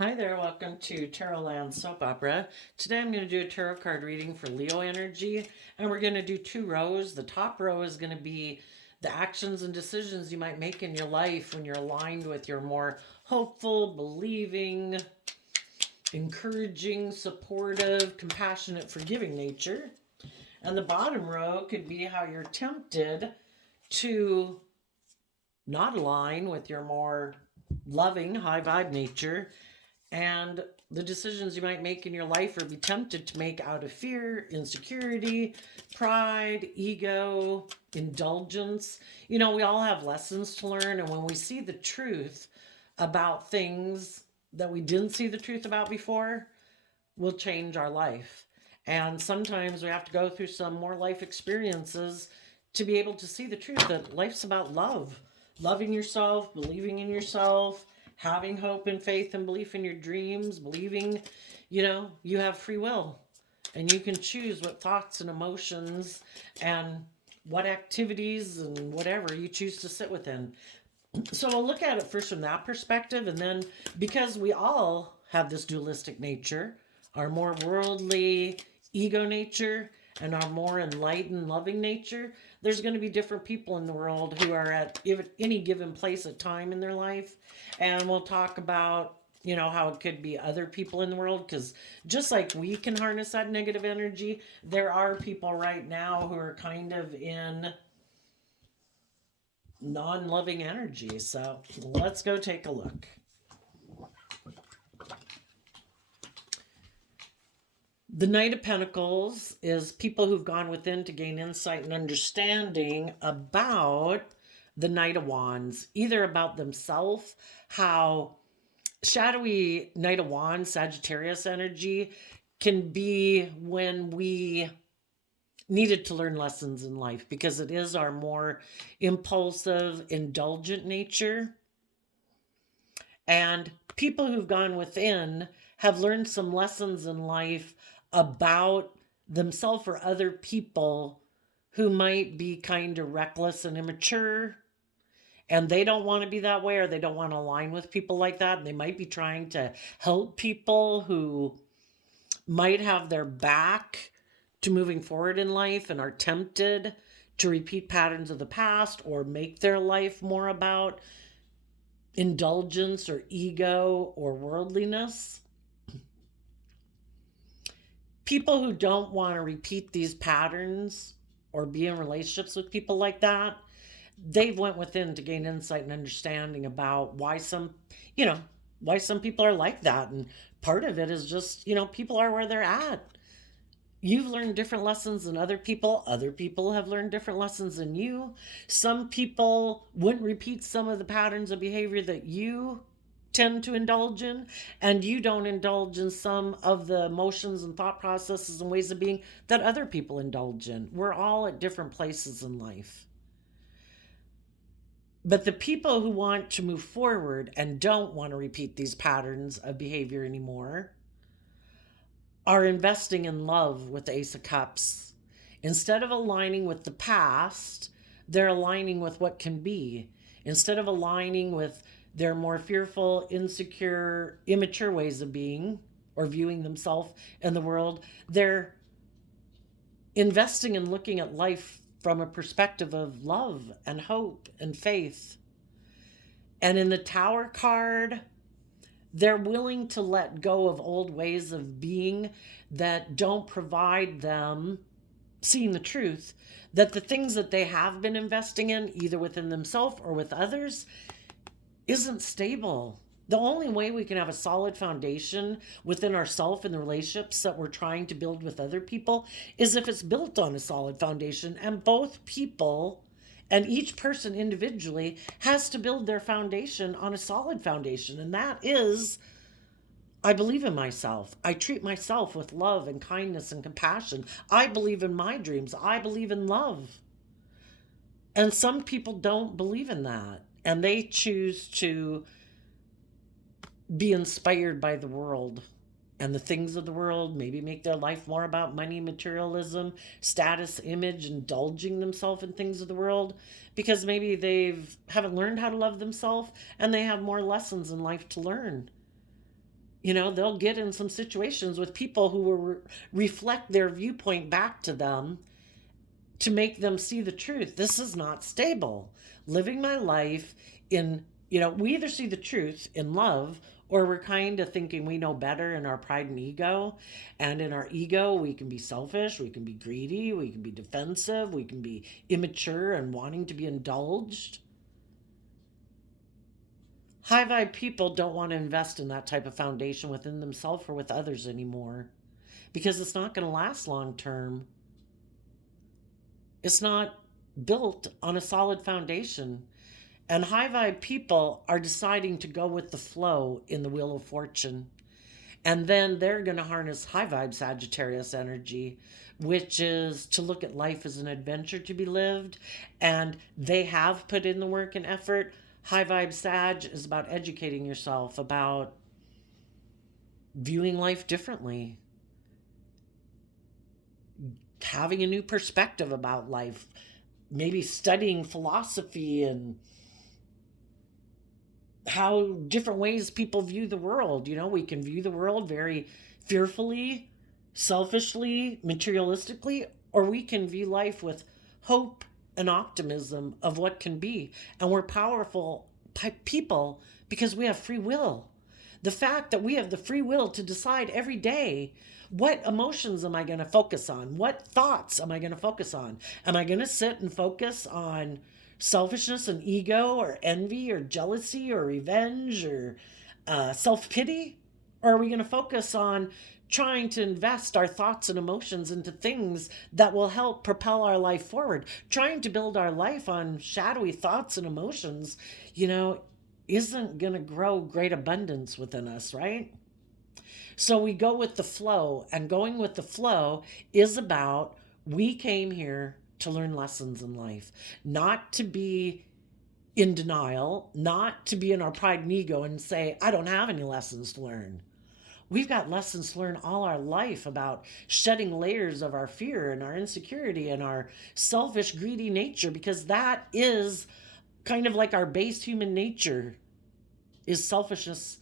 Hi there, welcome to Tarot Land Soap Opera. Today I'm going to do a tarot card reading for Leo energy, and we're going to do two rows. The top row is going to be the actions and decisions you might make in your life when you're aligned with your more hopeful, believing, encouraging, supportive, compassionate, forgiving nature. And the bottom row could be how you're tempted to not align with your more loving, high vibe nature, and the decisions you might make in your life or be tempted to make out of fear, insecurity, pride, ego, indulgence. You know, we all have lessons to learn, and when we see the truth about things that we didn't see the truth about before, will change our life. And sometimes we have to go through some more life experiences to be able to see the truth that life's about love, loving yourself, believing in yourself, having hope and faith and belief in your dreams, believing, you have free will and you can choose what thoughts and emotions and what activities and whatever you choose to sit within. So we'll look at it first from that perspective, and then because we all have this dualistic nature, our more worldly ego nature and our more enlightened loving nature, there's going to be different people in the world who are at any given place at time in their life. And we'll talk about how it could be other people in the world, because just like we can harness that negative energy, there are people right now who are kind of in non-loving energy. So let's go take a look. The Knight of Pentacles is people who've gone within to gain insight and understanding about the Knight of Wands, either about themselves, how shadowy Knight of Wands, Sagittarius energy can be when we needed to learn lessons in life, because it is our more impulsive, indulgent nature. And people who've gone within have learned some lessons in life about themselves or other people who might be kind of reckless and immature, and they don't want to be that way, or they don't want to align with people like that, and they might be trying to help people who might have their back to moving forward in life and are tempted to repeat patterns of the past or make their life more about indulgence or ego or worldliness. People who don't want to repeat these patterns or be in relationships with people like that, they've went within to gain insight and understanding about why some people are like that. And part of it is just, people are where they're at. You've learned different lessons than other people. Other people have learned different lessons than you. Some people wouldn't repeat some of the patterns of behavior that you tend to indulge in, and you don't indulge in some of the emotions and thought processes and ways of being that other people indulge in. We're all at different places in life. But the people who want to move forward and don't want to repeat these patterns of behavior anymore are investing in love with the Ace of Cups. Instead of aligning with the past, they're aligning with what can be. Instead of aligning with their more fearful, insecure, immature ways of being or viewing themselves and the world, they're investing in looking at life from a perspective of love and hope and faith. And in the Tower card, they're willing to let go of old ways of being that don't provide them seeing the truth that the things that they have been investing in, either within themselves or with others, isn't stable. The only way we can have a solid foundation within ourselves and the relationships that we're trying to build with other people is if it's built on a solid foundation, and both people and each person individually has to build their foundation on a solid foundation. And that is, I believe in myself. I treat myself with love and kindness and compassion. I believe in my dreams. I believe in love. And some people don't believe in that. And they choose to be inspired by the world and the things of the world, maybe make their life more about money, materialism, status, image, indulging themselves in things of the world, because maybe haven't learned how to love themselves and they have more lessons in life to learn. They'll get in some situations with people who will reflect their viewpoint back to them to make them see the truth. This is not stable. Living my life in, we either see the truth in love, or we're kind of thinking we know better in our pride and ego. And in our ego, we can be selfish, we can be greedy, we can be defensive, we can be immature and wanting to be indulged. High vibe people don't want to invest in that type of foundation within themselves or with others anymore because it's not going to last long term. It's not built on a solid foundation. And high vibe people are deciding to go with the flow in the Wheel of Fortune. And then they're going to harness high vibe Sagittarius energy, which is to look at life as an adventure to be lived. And they have put in the work and effort. High vibe Sag is about educating yourself, about viewing life differently, having a new perspective about life, maybe studying philosophy and how different ways people view the world. We can view the world very fearfully, selfishly, materialistically, or we can view life with hope and optimism of what can be. And we're powerful people because we have free will. The fact that we have the free will to decide every day, what emotions am I going to focus on? What thoughts am I going to focus on? Am I going to sit and focus on selfishness and ego, or envy, or jealousy, or revenge, or self-pity? Or are we going to focus on trying to invest our thoughts and emotions into things that will help propel our life forward? Trying to build our life on shadowy thoughts and emotions, isn't going to grow great abundance within us, right? So we go with the flow, and going with the flow is about, we came here to learn lessons in life, not to be in denial, not to be in our pride and ego and say, I don't have any lessons to learn. We've got lessons to learn all our life about shedding layers of our fear and our insecurity and our selfish, greedy nature, because that is kind of like our base human nature, is selfishness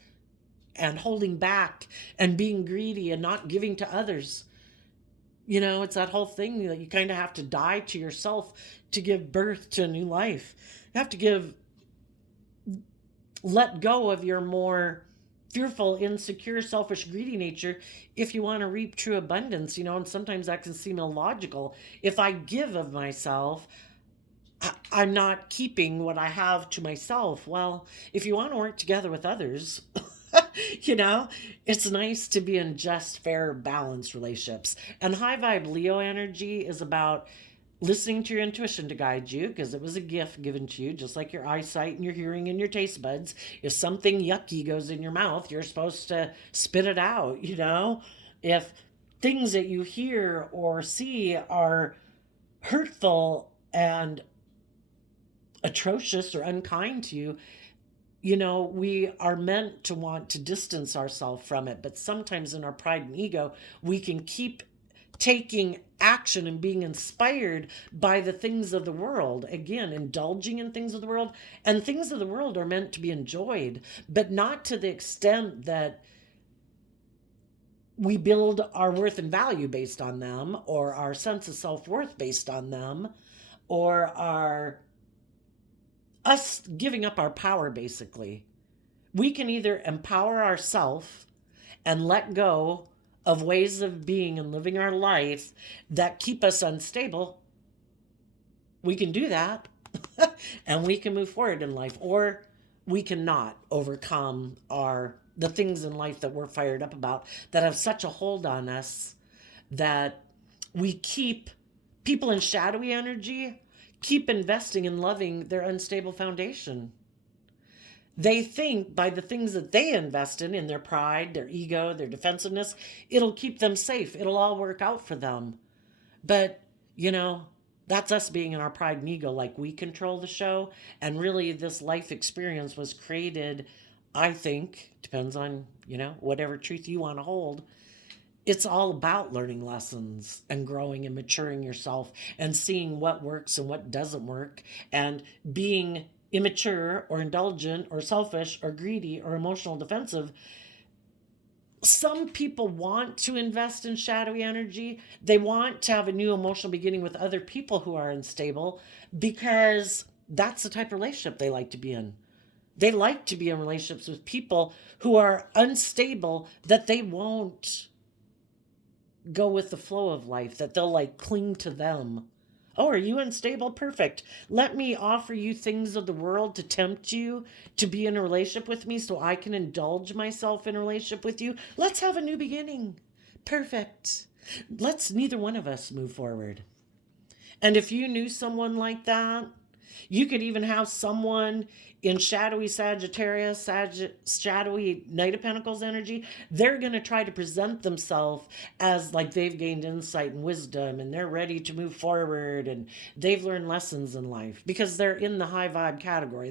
and holding back and being greedy and not giving to others. It's that whole thing that you kind of have to die to yourself to give birth to a new life. You have to let go of your more fearful, insecure, selfish, greedy nature if you want to reap true abundance, and sometimes that can seem illogical. If I give of myself, I'm not keeping what I have to myself. Well, if you want to work together with others, it's nice to be in just, fair, balanced relationships. And high vibe Leo energy is about listening to your intuition to guide you, because it was a gift given to you, just like your eyesight and your hearing and your taste buds. If something yucky goes in your mouth, you're supposed to spit it out. If things that you hear or see are hurtful and atrocious or unkind to you, we are meant to want to distance ourselves from it. But sometimes in our pride and ego, we can keep taking action and being inspired by the things of the world. Again, indulging in things of the world. And things of the world are meant to be enjoyed, but not to the extent that we build our worth and value based on them, or our sense of self-worth based on them, or us giving up our power, basically. We can either empower ourselves and let go of ways of being and living our life that keep us unstable. We can do that and we can move forward in life, or we cannot overcome the things in life that we're fired up about, that have such a hold on us, that we keep people in shadowy energy keep investing in loving their unstable foundation. They think by the things that they invest in their pride, their ego, their defensiveness, it'll keep them safe. It'll all work out for them. But, that's us being in our pride and ego, like we control the show. And really, this life experience was created, I think, depends on, whatever truth you want to hold. It's all about learning lessons and growing and maturing yourself and seeing what works and what doesn't work, and being immature or indulgent or selfish or greedy or emotional defensive Some people want to invest in shadowy energy. They want to have a new emotional beginning with other people who are unstable because that's the type of relationship they like to be in. They like to be in relationships with people who are unstable, that they won't go with the flow of life, that they'll like cling to them. Oh, are you unstable? Perfect. Let me offer you things of the world to tempt you to be in a relationship with me so I can indulge myself in a relationship with you. Let's have a new beginning. Perfect. Let's neither one of us move forward. And if you knew someone like that, you could even have someone in shadowy Sagittarius, shadowy Knight of Pentacles energy. They're going to try to present themselves as like they've gained insight and wisdom and they're ready to move forward and they've learned lessons in life because they're in the high vibe category.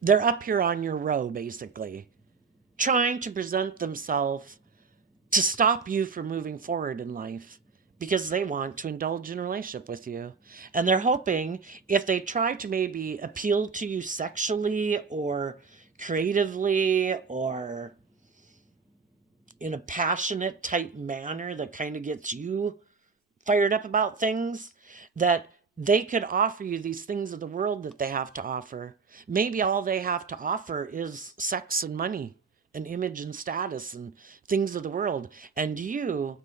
They're up here on your row basically, trying to present themselves to stop you from moving forward in life because they want to indulge in a relationship with you. And they're hoping if they try to maybe appeal to you sexually or creatively or in a passionate type manner that kind of gets you fired up about things, that they could offer you these things of the world that they have to offer. Maybe all they have to offer is sex and money and image and status and things of the world. And you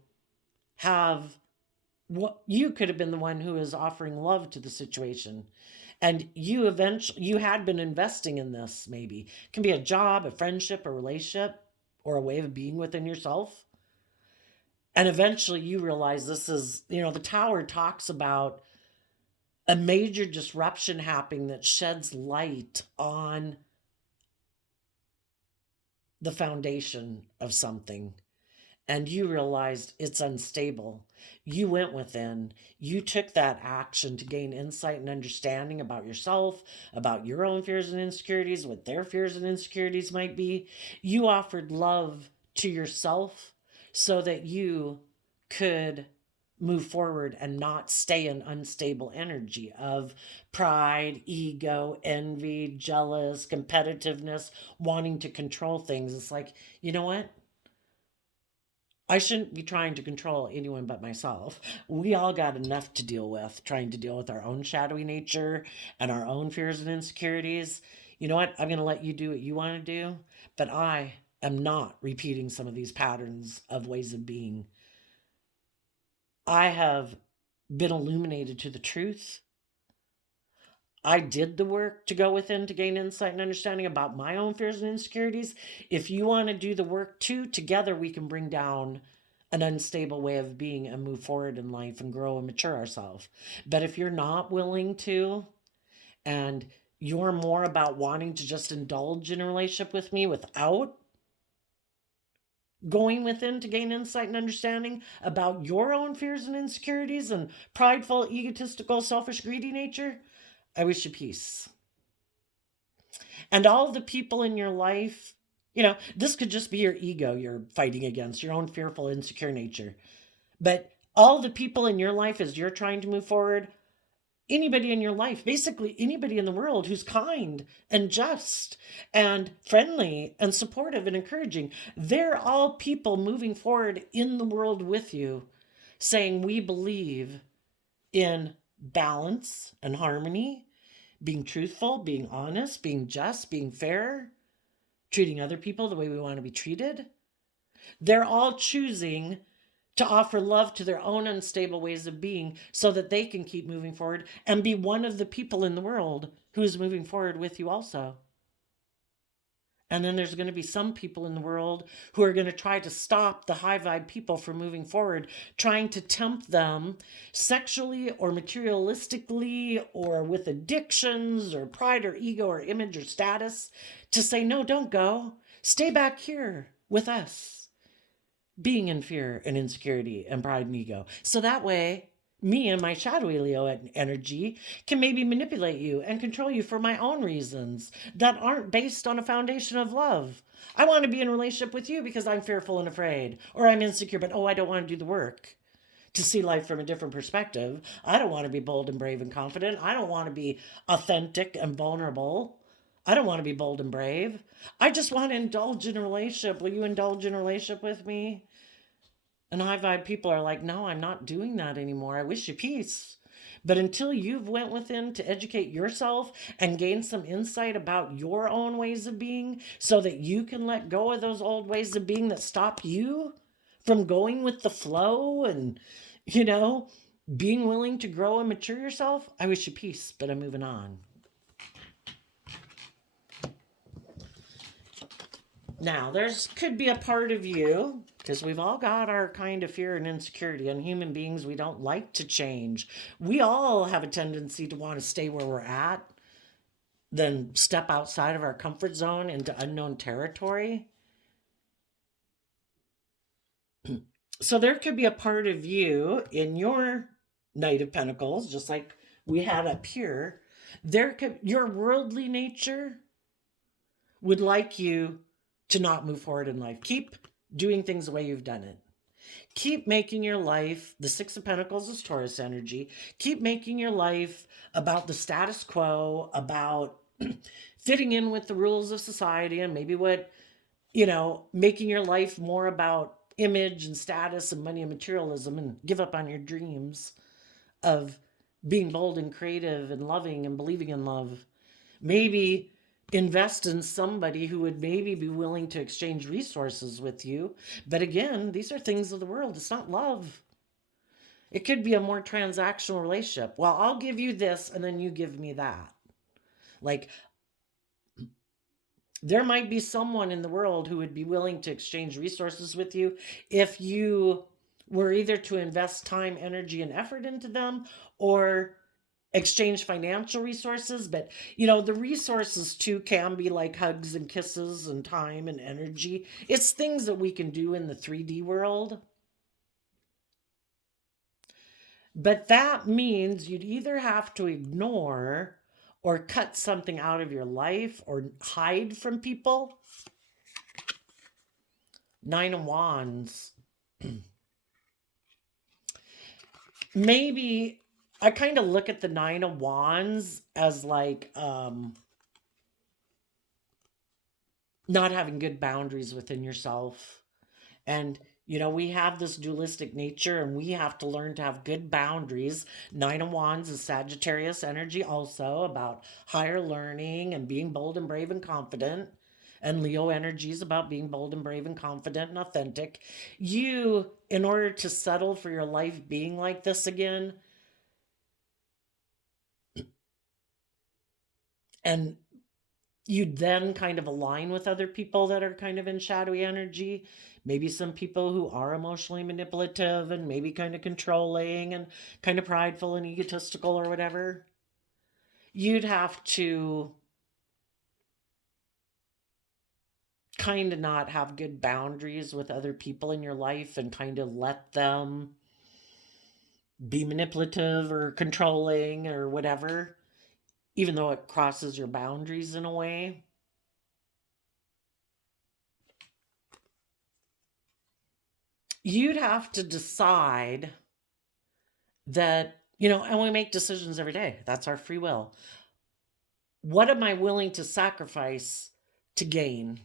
have what you could have been the one who is offering love to the situation. And you had been investing in this, maybe. It can be a job, a friendship, a relationship, or a way of being within yourself. And eventually you realize this is, the tower talks about a major disruption happening that sheds light on the foundation of something. And you realized it's unstable. You went within, you took that action to gain insight and understanding about yourself, about your own fears and insecurities, what their fears and insecurities might be. You offered love to yourself so that you could move forward and not stay in unstable energy of pride, ego, envy, jealous, competitiveness, wanting to control things. It's like, you know what? I shouldn't be trying to control anyone but myself. We all got enough to deal with, trying to deal with our own shadowy nature and our own fears and insecurities. You know what? I'm going to let you do what you want to do, but I am not repeating some of these patterns of ways of being. I have been illuminated to the truth. I did the work to go within to gain insight and understanding about my own fears and insecurities. If you want to do the work too, together we can bring down an unstable way of being and move forward in life and grow and mature ourselves. But if you're not willing to, and you're more about wanting to just indulge in a relationship with me without going within to gain insight and understanding about your own fears and insecurities and prideful, egotistical, selfish, greedy nature, I wish you peace. And all the people in your life, this could just be your ego you're fighting against, your own fearful, insecure nature. But all the people in your life as you're trying to move forward, anybody in your life, basically anybody in the world who's kind and just and friendly and supportive and encouraging, they're all people moving forward in the world with you, saying, we believe in balance and harmony, being truthful, being honest, being just, being fair, treating other people the way we want to be treated. They're all choosing to offer love to their own unstable ways of being so that they can keep moving forward and be one of the people in the world who's moving forward with you also. And then there's going to be some people in the world who are going to try to stop the high vibe people from moving forward, trying to tempt them sexually or materialistically or with addictions or pride or ego or image or status to say, no, don't go. Stay back here with us, being in fear and insecurity and pride and ego. So that way, me and my shadowy Leo energy can maybe manipulate you and control you for my own reasons that aren't based on a foundation of love. I want to be in a relationship with you because I'm fearful and afraid, or I'm insecure, but I don't want to do the work to see life from a different perspective. I don't want to be bold and brave and confident. I don't want to be authentic and vulnerable. I don't want to be bold and brave. I just want to indulge in a relationship. Will you indulge in a relationship with me? And high vibe people are like, no, I'm not doing that anymore. I wish you peace. But until you've went within to educate yourself and gain some insight about your own ways of being so that you can let go of those old ways of being that stop you from going with the flow and, you know, being willing to grow and mature yourself, I wish you peace, but I'm moving on. Now, there's could be a part of you, because we've all got our kind of fear and insecurity, and human beings, we don't like to change. We all have a tendency to want to stay where we're at, then step outside of our comfort zone into unknown territory. So there could be a part of you in your Knight of Pentacles, just like we had up here. Your worldly nature would like you to not move forward in life. Keep doing things the way you've done it. Keep making your life, the Six of Pentacles is Taurus energy. Keep making your life about the status quo, about fitting in with the rules of society, and maybe making your life more about image and status and money and materialism, and give up on your dreams of being bold and creative and loving and believing in love. Maybe invest in somebody who would maybe be willing to exchange resources with you. But again, these are things of the world. It's not love. It could be a more transactional relationship. Well, I'll give you this and then you give me that. Like, there might be someone in the world who would be willing to exchange resources with you if you were either to invest time, energy, and effort into them, or exchange financial resources. But the resources too can be like hugs and kisses and time and energy. It's things that we can do in the 3D world. But that means you'd either have to ignore or cut something out of your life or hide from people. Nine of Wands. Maybe I kind of look at the Nine of Wands as like not having good boundaries within yourself. And we have this dualistic nature, and we have to learn to have good boundaries. Nine of Wands is Sagittarius energy, also about higher learning and being bold and brave and confident. And Leo energy is about being bold and brave and confident and authentic. You, in order to settle for your life being like this again, and you then kind of align with other people that are kind of in shadowy energy. Maybe some people who are emotionally manipulative and maybe kind of controlling and kind of prideful and egotistical or whatever. You'd have to kind of not have good boundaries with other people in your life and kind of let them be manipulative or controlling or whatever, even though it crosses your boundaries in a way. You'd have to decide that, and we make decisions every day. That's our free will. What am I willing to sacrifice to gain?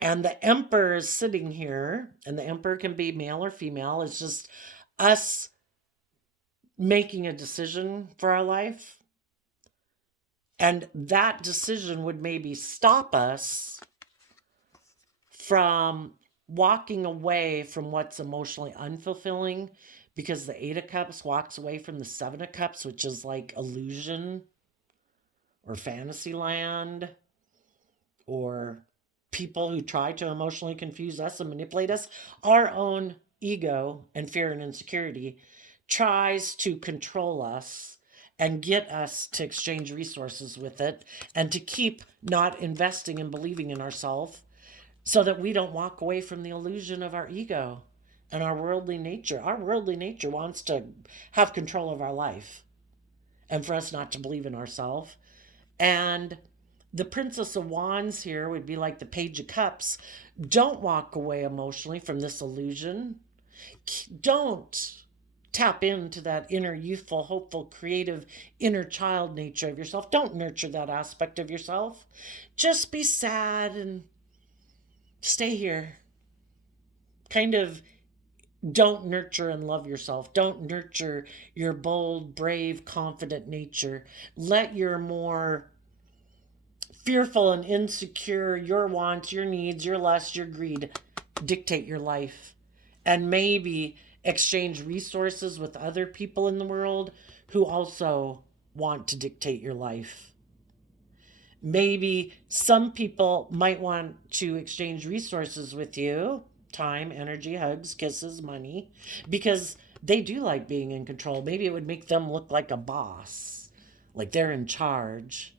And the Emperor is sitting here, and the Emperor can be male or female. It's just us making a decision for our life. And that decision would maybe stop us from walking away from what's emotionally unfulfilling, because the Eight of Cups walks away from the Seven of Cups, which is like illusion or fantasy land, or people who try to emotionally confuse us and manipulate us. Our own ego and fear and insecurity tries to control us and get us to exchange resources with it and to keep not investing and believing in ourselves, so that we don't walk away from the illusion of our ego and our worldly nature. Our worldly nature wants to have control of our life and for us not to believe in ourselves. And the Princess of Wands here would be like the Page of Cups. Don't walk away emotionally from this illusion. Don't tap into that inner youthful, hopeful, creative inner child nature of yourself. Don't nurture that aspect of yourself. Just be sad and stay here. Kind of don't nurture and love yourself. Don't nurture your bold, brave, confident nature. Let your more fearful and insecure, your wants, your needs, your lust, your greed dictate your life. And maybe exchange resources with other people in the world who also want to dictate your life. Maybe some people might want to exchange resources with you, time, energy, hugs, kisses, money, because they do like being in control. Maybe it would make them look like a boss, like they're in charge.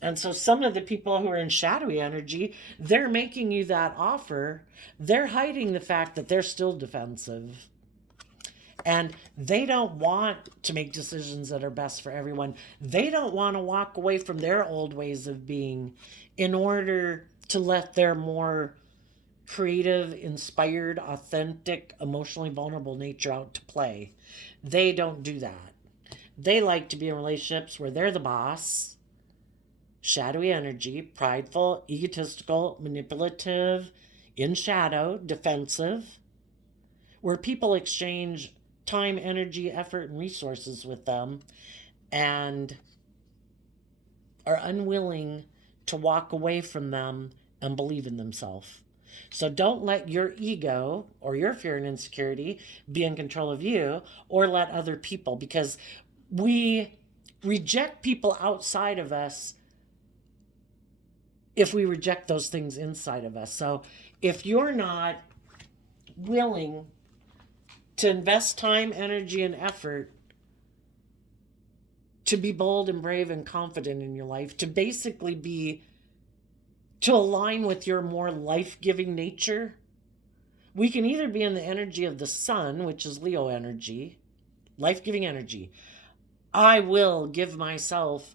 And so some of the people who are in shadowy energy, they're making you that offer. They're hiding the fact that they're still defensive. And they don't want to make decisions that are best for everyone. They don't want to walk away from their old ways of being in order to let their more creative, inspired, authentic, emotionally vulnerable nature out to play. They don't do that. They like to be in relationships where they're the boss, shadowy energy, prideful, egotistical, manipulative, in shadow, defensive, where people exchange time, energy, effort, and resources with them and are unwilling to walk away from them and believe in themselves. So don't let your ego or your fear and insecurity be in control of you, or let other people, because we reject people outside of us if we reject those things inside of us. So if you're not willing to invest time, energy, and effort to be bold and brave and confident in your life, to basically be, to align with your more life-giving nature, we can either be in the energy of the sun, which is Leo energy, life-giving energy. I will give myself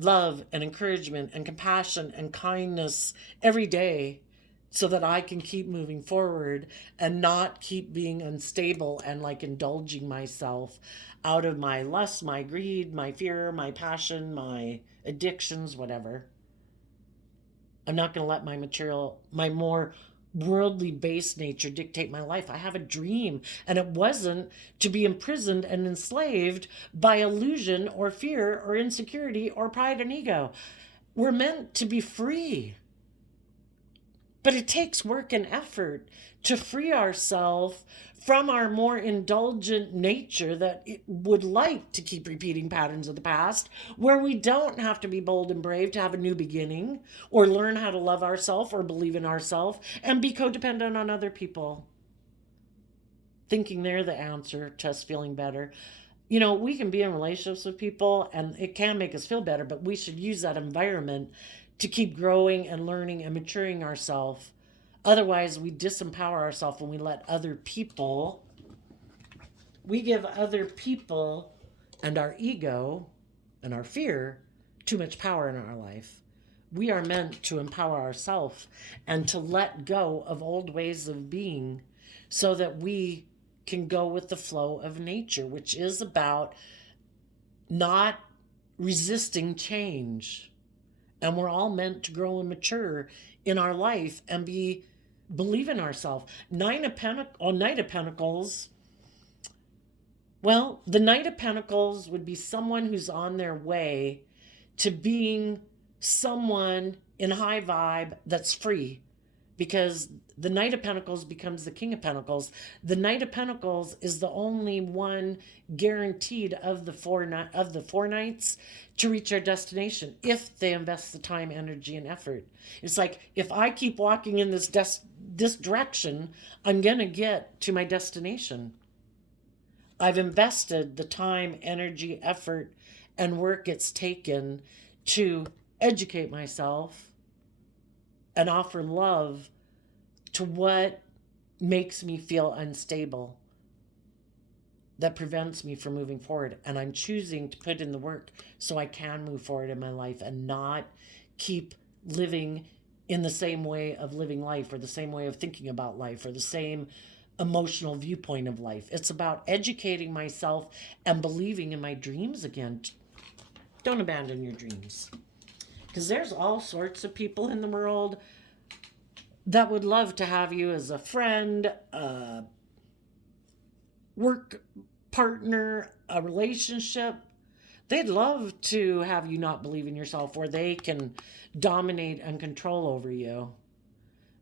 love and encouragement and compassion and kindness every day so that I can keep moving forward and not keep being unstable and like indulging myself out of my lust, my greed, my fear, my passion, my addictions, whatever. I'm not going to let my more worldly based nature dictate my life. I have a dream, and it wasn't to be imprisoned and enslaved by illusion or fear or insecurity or pride and ego. We're meant to be free. But it takes work and effort to free ourselves from our more indulgent nature that it would like to keep repeating patterns of the past, where we don't have to be bold and brave to have a new beginning or learn how to love ourselves or believe in ourselves and be codependent on other people, thinking they're the answer to us feeling better. You know, we can be in relationships with people and it can make us feel better, but we should use that environment to keep growing and learning and maturing ourselves. Otherwise, we disempower ourselves when we let other people, we give other people and our ego and our fear too much power in our life. We are meant to empower ourselves and to let go of old ways of being so that we can go with the flow of nature, which is about not resisting change. And we're all meant to grow and mature in our life and believe in ourselves. Knight of Pentacles. Well, the Knight of Pentacles would be someone who's on their way to being someone in high vibe that's free, because the Knight of Pentacles becomes the King of Pentacles. The Knight of Pentacles is the only one guaranteed of the four knights to reach their destination if they invest the time, energy, and effort. It's like, if I keep walking in this direction, I'm going to get to my destination. I've invested the time, energy, effort, and work it's taken to educate myself and offer love to what makes me feel unstable, that prevents me from moving forward. And I'm choosing to put in the work so I can move forward in my life and not keep living in the same way of living life, or the same way of thinking about life, or the same emotional viewpoint of life. It's about educating myself and believing in my dreams again. Don't abandon your dreams. Because there's all sorts of people in the world that would love to have you as a friend, a work partner, a relationship. They'd love to have you not believe in yourself, or they can dominate and control over you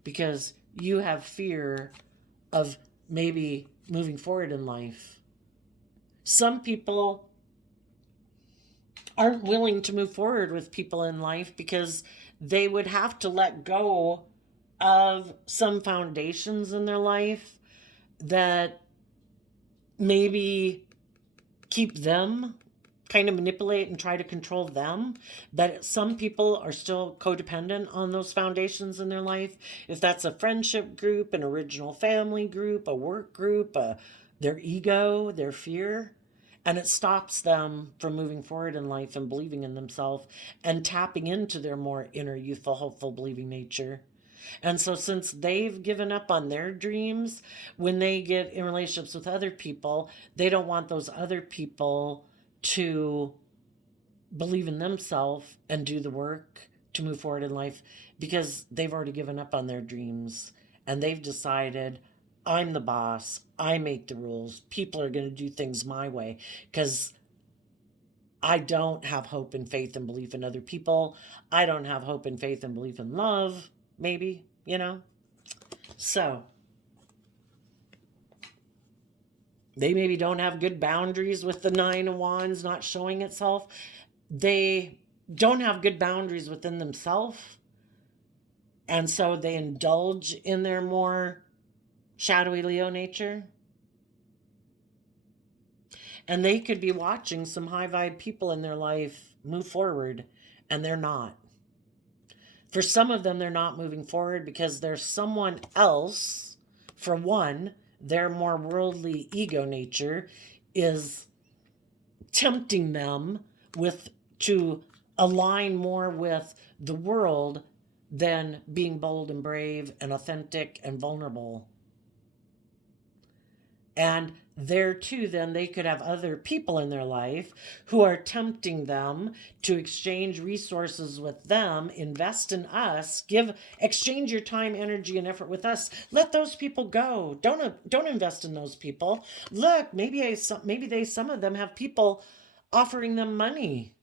because you have fear of maybe moving forward in life. Some people aren't willing to move forward with people in life because they would have to let go of some foundations in their life that maybe keep them, kind of manipulate and try to control them. But some people are still codependent on those foundations in their life. If that's a friendship group, an original family group, a work group, their ego, their fear. And it stops them from moving forward in life and believing in themselves and tapping into their more inner, youthful, hopeful, believing nature. And so, since they've given up on their dreams, when they get in relationships with other people, they don't want those other people to believe in themselves and do the work to move forward in life because they've already given up on their dreams and they've decided, I'm the boss, I make the rules, people are going to do things my way because I don't have hope and faith and belief in other people. I don't have hope and faith and belief in love, maybe, you know? So, they maybe don't have good boundaries with the Nine of Wands not showing itself. They don't have good boundaries within themselves. And so they indulge in their more shadowy Leo nature. And they could be watching some high vibe people in their life move forward, and they're not. For some of them, they're not moving forward because there's someone else. For one, their more worldly ego nature is tempting them to align more with the world than being bold and brave and authentic and vulnerable. And there too, then they could have other people in their life who are tempting them to exchange resources with them, invest in us, exchange your time, energy, and effort with us. Let those people go. Don't invest in those people. Look, maybe some of them have people offering them money,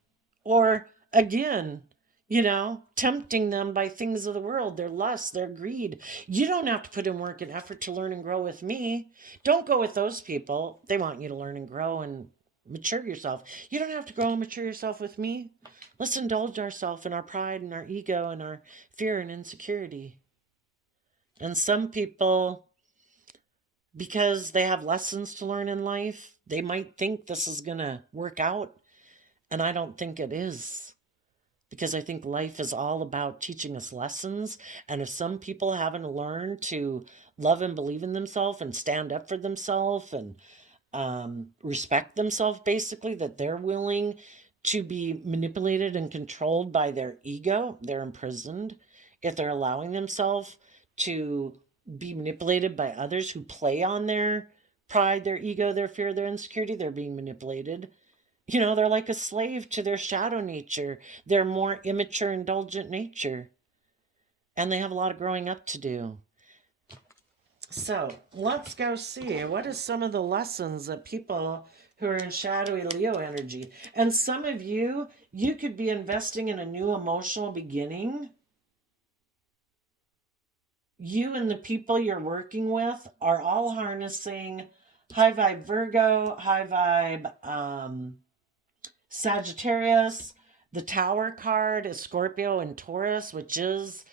or again, tempting them by things of the world, their lust, their greed. You don't have to put in work and effort to learn and grow with me. Don't go with those people. They want you to learn and grow and mature yourself. You don't have to grow and mature yourself with me. Let's indulge ourselves in our pride and our ego and our fear and insecurity. And some people, because they have lessons to learn in life, they might think this is going to work out. And I don't think it is. Because I think life is all about teaching us lessons. And if some people haven't learned to love and believe in themselves and stand up for themselves and respect themselves, basically, that they're willing to be manipulated and controlled by their ego, they're imprisoned. If they're allowing themselves to be manipulated by others who play on their pride, their ego, their fear, their insecurity, they're being manipulated. They're like a slave to their shadow nature, their more immature, indulgent nature. And they have a lot of growing up to do. So let's go see what is some of the lessons that people who are in shadowy Leo energy. And some of you could be investing in a new emotional beginning. You and the people you're working with are all harnessing high vibe Virgo, high vibe Sagittarius. The Tower card is Scorpio and Taurus, which is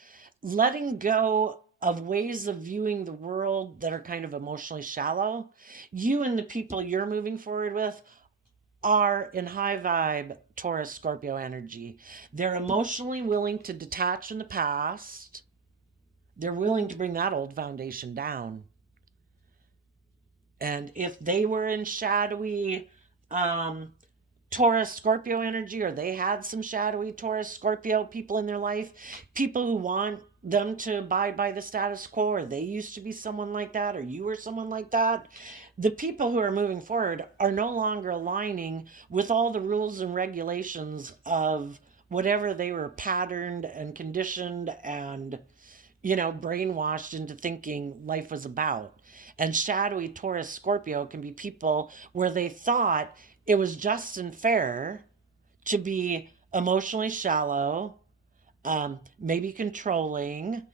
letting go of ways of viewing the world that are kind of emotionally shallow. You and the people you're moving forward with are in high vibe Taurus Scorpio energy. They're emotionally willing to detach from the past. They're willing to bring that old foundation down. And if they were in shadowy Taurus Scorpio energy, or they had some shadowy Taurus Scorpio people in their life, people who want them to abide by the status quo, or they used to be someone like that, or you were someone like that. The people who are moving forward are no longer aligning with all the rules and regulations of whatever they were patterned and conditioned and, brainwashed into thinking life was about. And shadowy Taurus Scorpio can be people where they thought it was just and fair to be emotionally shallow, maybe controlling,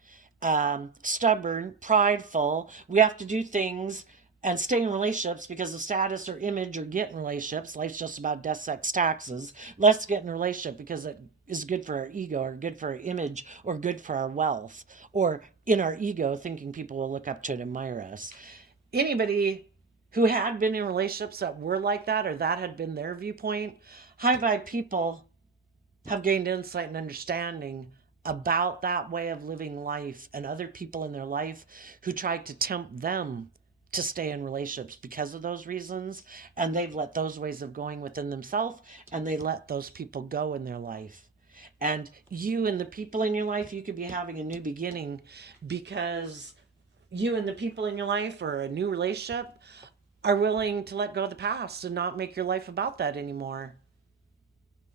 stubborn, prideful. We have to do things and stay in relationships because of status or image, or get in relationships. Life's just about death, sex, taxes. Let's get in a relationship because it is good for our ego, or good for our image, or good for our wealth, or in our ego thinking people will look up to and admire us. Anybody who had been in relationships that were like that, or that had been their viewpoint, high vibe people have gained insight and understanding about that way of living life, and other people in their life who tried to tempt them to stay in relationships because of those reasons, and they've let those ways of going within themselves, and they let those people go in their life. And you and the people in your life, you could be having a new beginning because you and the people in your life, or a new relationship, are willing to let go of the past and not make your life about that anymore.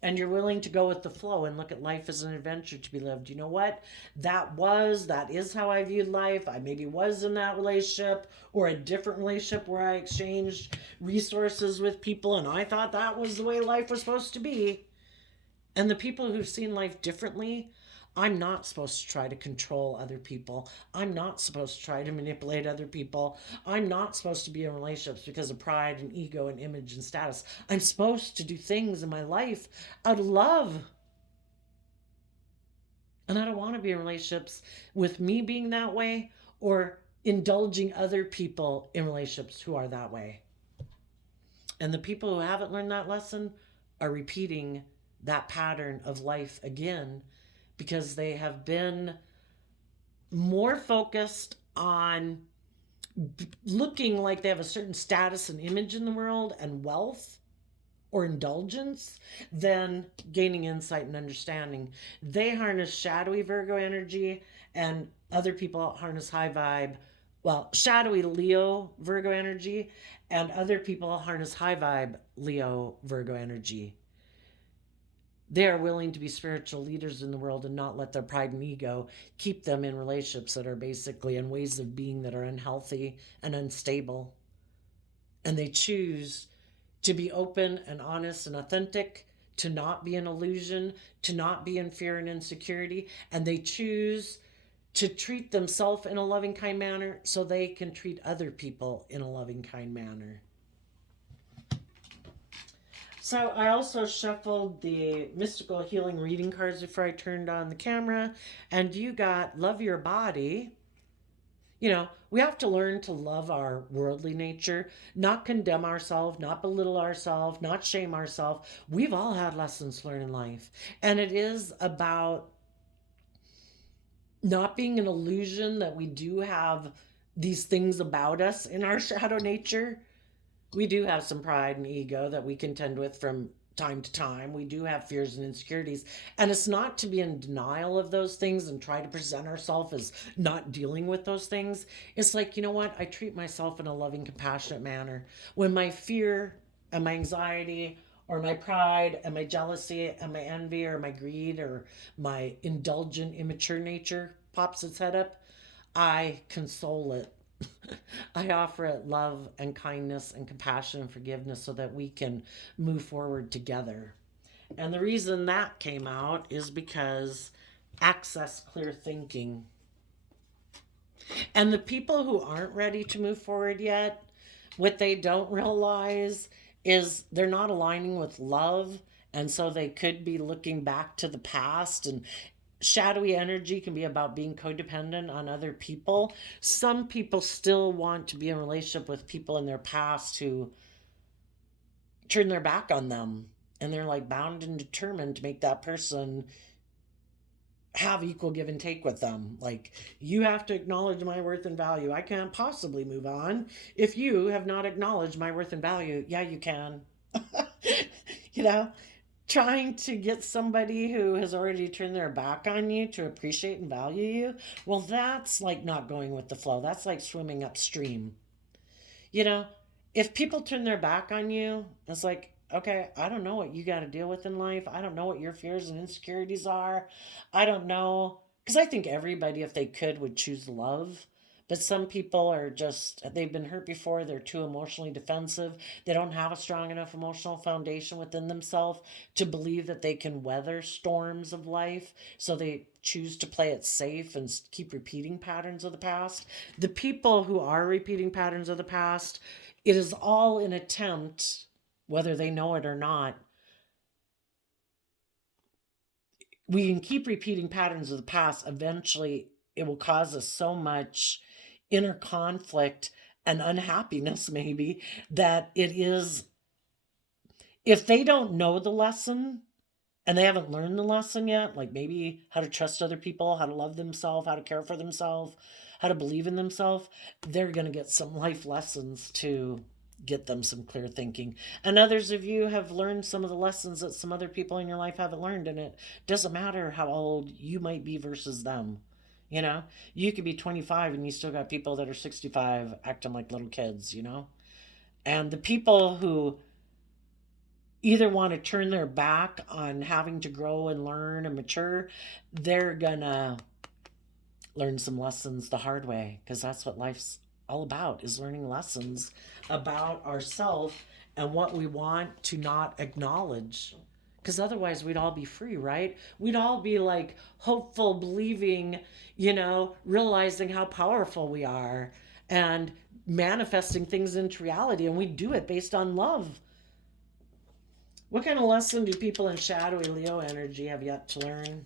And you're willing to go with the flow and look at life as an adventure to be lived. You know what? That is how I viewed life. I maybe was in that relationship, or a different relationship where I exchanged resources with people, and I thought that was the way life was supposed to be. And the people who've seen life differently, I'm not supposed to try to control other people. I'm not supposed to try to manipulate other people. I'm not supposed to be in relationships because of pride and ego and image and status. I'm supposed to do things in my life out of love. And I don't want to be in relationships with me being that way, or indulging other people in relationships who are that way. And the people who haven't learned that lesson are repeating that pattern of life again, because they have been more focused on looking like they have a certain status and image in the world, and wealth or indulgence, than gaining insight and understanding. They harness shadowy Virgo energy, and other people harness high vibe, well, shadowy Leo Virgo energy, and other people harness high vibe Leo Virgo energy. They are willing to be spiritual leaders in the world and not let their pride and ego keep them in relationships that are basically in ways of being that are unhealthy and unstable. And they choose to be open and honest and authentic, to not be an illusion, to not be in fear and insecurity. And they choose to treat themselves in a loving, kind manner so they can treat other people in a loving, kind manner. So I also shuffled the mystical healing reading cards before I turned on the camera, and you got love your body. We have to learn to love our worldly nature, not condemn ourselves, not belittle ourselves, not shame ourselves. We've all had lessons to learn in life. And it is about not being an illusion that we do have these things about us in our shadow nature. We do have some pride and ego that we contend with from time to time. We do have fears and insecurities. And it's not to be in denial of those things and try to present ourselves as not dealing with those things. It's like, you know what? I treat myself in a loving, compassionate manner. When my fear and my anxiety, or my pride and my jealousy and my envy, or my greed, or my indulgent, immature nature pops its head up, I console it. I offer it love and kindness and compassion and forgiveness so that we can move forward together. And the reason that came out is because access clear thinking. And the people who aren't ready to move forward yet, what they don't realize is they're not aligning with love. And so they could be looking back to the past, and shadowy energy can be about being codependent on other people. Some people still want to be in a relationship with people in their past who turn their back on them, and they're like bound and determined to make that person have equal give and take with them. Like, you have to acknowledge my worth and value. I can't possibly move on if you have not acknowledged my worth and value. Yeah, you can. you know trying to get somebody who has already turned their back on you to appreciate and value you, well, that's like not going with the flow. That's like swimming upstream. You know, if people turn their back on you, it's like, okay, I don't know what you got to deal with in life. I don't know what your fears and insecurities are. I don't know. Because I think everybody, if they could, would choose love. But some people are just, they've been hurt before. They're too emotionally defensive. They don't have a strong enough emotional foundation within themselves to believe that they can weather storms of life. So they choose to play it safe and keep repeating patterns of the past. The people who are repeating patterns of the past, it is all an attempt, whether they know it or not. We can keep repeating patterns of the past. Eventually, it will cause us so much inner conflict and unhappiness, maybe, that it is, if they don't know the lesson and they haven't learned the lesson yet, like maybe how to trust other people, how to love themselves, how to care for themselves, how to believe in themselves, they're going to get some life lessons to get them some clear thinking. And others of you have learned some of the lessons that some other people in your life haven't learned. And it doesn't matter how old you might be versus them. You know, you could be 25 and you still got people that are 65 acting like little kids, you know? And the people who either want to turn their back on having to grow and learn and mature, they're gonna learn some lessons the hard way, because that's what life's all about, is learning lessons about ourselves and what we want to not acknowledge. Because otherwise we'd all be free, right? We'd all be like hopeful, believing, realizing how powerful we are and manifesting things into reality, and we do it based on love. What kind of lesson do people in shadowy Leo energy have yet to learn?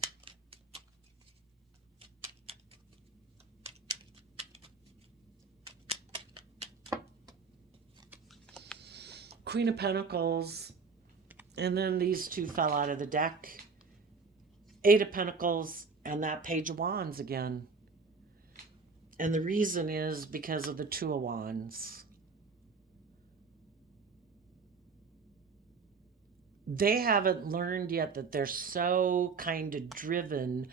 Queen of Pentacles, and then these two fell out of the deck. Eight of Pentacles, and that Page of Wands again. And the reason is because of the Two of Wands. They haven't learned yet that they're so kind of driven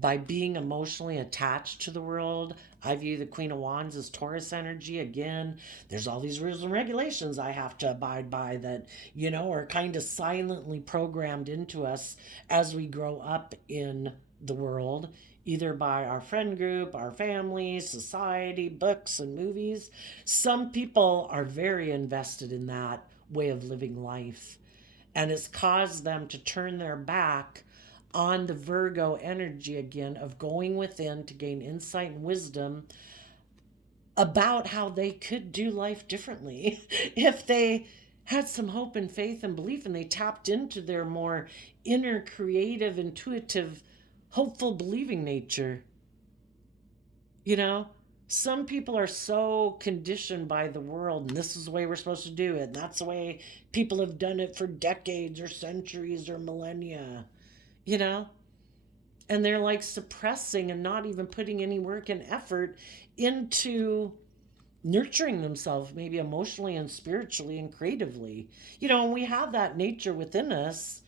by being emotionally attached to the world. I view the Queen of Wands as Taurus energy. Again, there's all these rules and regulations I have to abide by that, are kind of silently programmed into us as we grow up in the world, either by our friend group, our family, society, books, and movies. Some people are very invested in that way of living life, and it's caused them to turn their back on the Virgo energy again of going within to gain insight and wisdom about how they could do life differently if they had some hope and faith and belief, and they tapped into their more inner creative, intuitive, hopeful, believing nature. Some people are so conditioned by the world, and this is the way we're supposed to do it, and that's the way people have done it for decades or centuries or millennia, you know? And they're like suppressing and not even putting any work and effort into nurturing themselves, maybe emotionally and spiritually and creatively. And we have that nature within us,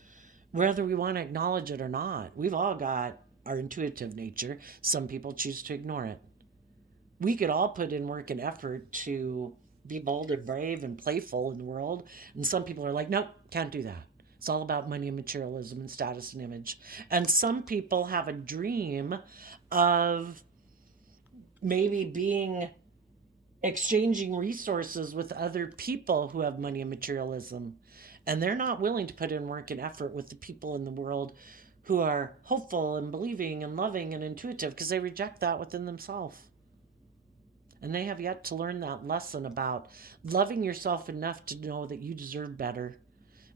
whether we want to acknowledge it or not. We've all got our intuitive nature. Some people choose to ignore it. We could all put in work and effort to be bold and brave and playful in the world. And some people are like, nope, can't do that. It's all about money and materialism and status and image. And some people have a dream of maybe exchanging resources with other people who have money and materialism. And they're not willing to put in work and effort with the people in the world who are hopeful and believing and loving and intuitive, because they reject that within themselves. And they have yet to learn that lesson about loving yourself enough to know that you deserve better,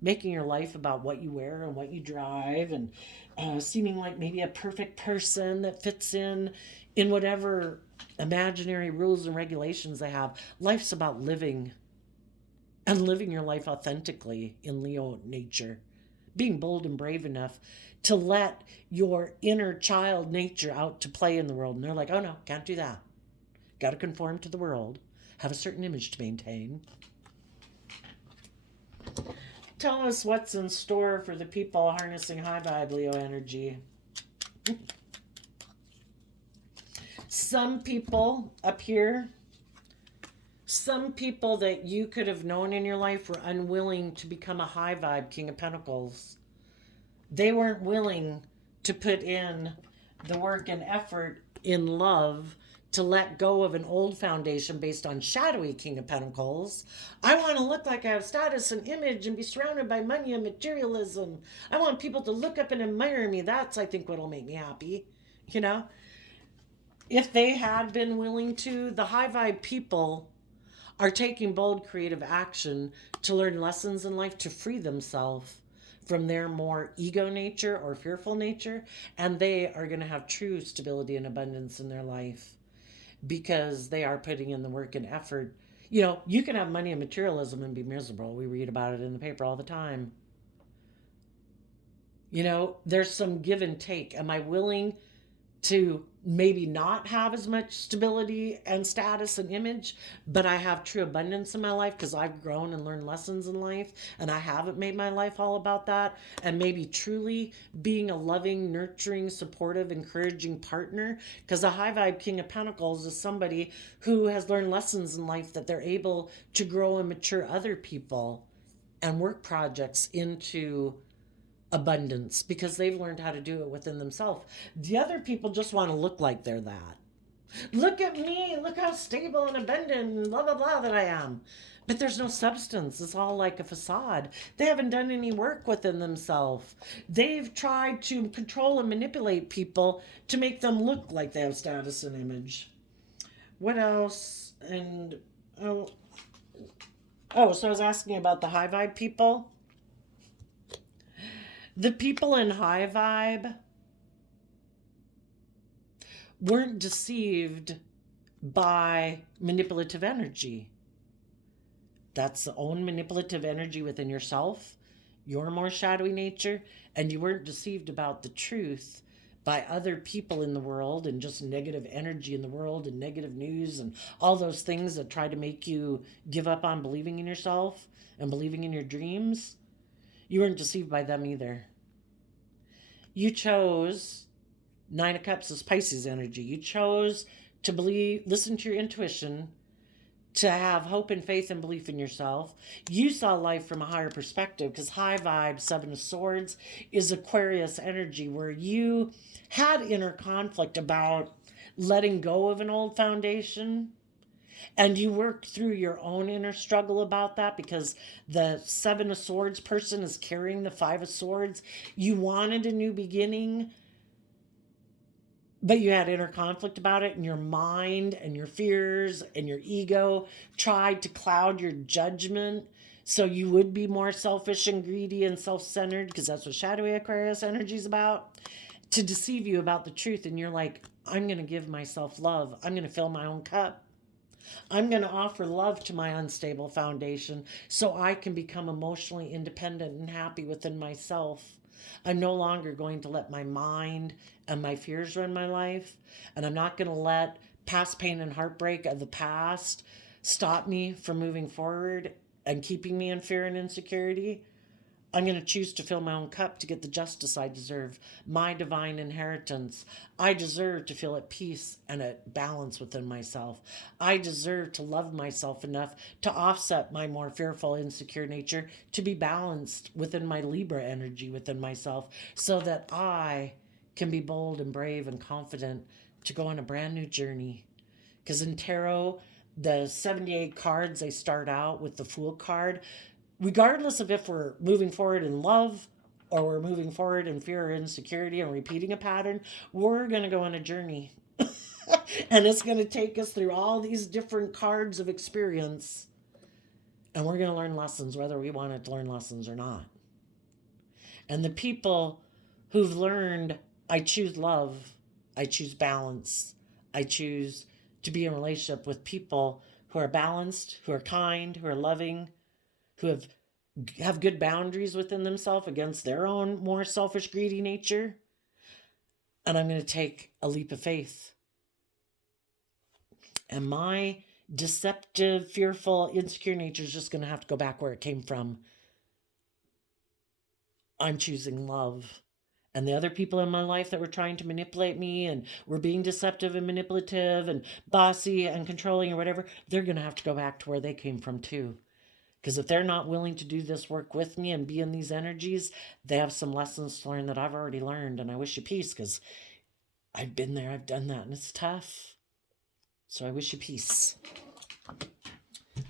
making your life about what you wear and what you drive, and seeming like maybe a perfect person that fits in whatever imaginary rules and regulations they have. Life's about living, and living your life authentically in Leo nature. Being bold and brave enough to let your inner child nature out to play in the world. And they're like, oh no, can't do that. Got to conform to the world, have a certain image to maintain. tell us what's in store for the people harnessing high vibe Leo energy. Some people up here, some people that you could have known in your life were unwilling to become a high vibe King of Pentacles. They weren't willing to put in the work and effort in love to let go of an old foundation based on shadowy King of Pentacles. I want to look like I have status and image and be surrounded by money and materialism. I want people to look up and admire me. That's, I think, what'll make me happy. You know? If they had been willing to, the high vibe people are taking bold creative action to learn lessons in life to free themselves from their more ego nature or fearful nature, and they are going to have true stability and abundance in their life because they are putting in the work and effort. You know, you can have money and materialism and be miserable. We read about it in the paper all the time. You know, there's some give and take. Am I willing to maybe not have as much stability and status and image, but I have true abundance in my life because I've grown and learned lessons in life, and I haven't made my life all about that, and maybe truly being a loving, nurturing, supportive, encouraging partner, because a high vibe King of Pentacles is somebody who has learned lessons in life that they're able to grow and mature other people and work projects into abundance because they've learned how to do it within themselves. The other people just want to look like they're that. Look at me, look how stable and abundant and blah blah blah that I am. But there's no substance. It's all like a facade. They haven't done any work within themselves. They've tried to control and manipulate people to make them look like they have status and image. What else? And so I was asking about the high vibe people. The people in high vibe weren't deceived by manipulative energy. That's the own manipulative energy within yourself, your more shadowy nature, and you weren't deceived about the truth by other people in the world and just negative energy in the world and negative news and all those things that try to make you give up on believing in yourself and believing in your dreams. You weren't deceived by them either. You chose Nine of Cups as Pisces energy. You chose to believe, listen to your intuition, to have hope and faith and belief in yourself. You saw life from a higher perspective because high vibe, Seven of Swords, is Aquarius energy where you had inner conflict about letting go of an old foundation. And you work through your own inner struggle about that because the Seven of Swords person is carrying the Five of Swords. You wanted a new beginning, but you had inner conflict about it, and your mind and your fears and your ego tried to cloud your judgment so you would be more selfish and greedy and self-centered, because that's what shadowy Aquarius energy is about, to deceive you about the truth. And you're like, I'm going to give myself love. I'm going to fill my own cup. I'm going to offer love to my unstable foundation so I can become emotionally independent and happy within myself. I'm no longer going to let my mind and my fears run my life. And I'm not going to let past pain and heartbreak of the past stop me from moving forward and keeping me in fear and insecurity. I'm going to choose to fill my own cup to get the justice I deserve, my divine inheritance. I deserve to feel at peace and at balance within myself. I deserve to love myself enough to offset my more fearful, insecure nature, to be balanced within my Libra energy within myself, so that I can be bold and brave and confident to go on a brand new journey. Because in tarot, the 78 cards, they start out with the Fool card. Regardless of if we're moving forward in love or we're moving forward in fear or insecurity and repeating a pattern, we're going to go on a journey. And it's going to take us through all these different cards of experience. And we're going to learn lessons, whether we wanted to learn lessons or not. And the people who've learned, I choose love, I choose balance, I choose to be in a relationship with people who are balanced, who are kind, who are loving, who have good boundaries within themselves against their own more selfish, greedy nature. And I'm going to take a leap of faith. And my deceptive, fearful, insecure nature is just going to have to go back where it came from I'm choosing love. And the other people in my life that were trying to manipulate me and were being deceptive and manipulative and bossy and controlling or whatever, they're going to have to go back to where they came from too. Because if they're not willing to do this work with me and be in these energies, they have some lessons to learn that I've already learned. And I wish you peace because I've been there, I've done that, and it's tough. So I wish you peace.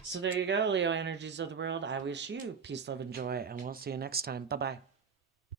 So there you go, Leo energies of the world. I wish you peace, love, and joy, and we'll see you next time. Bye bye.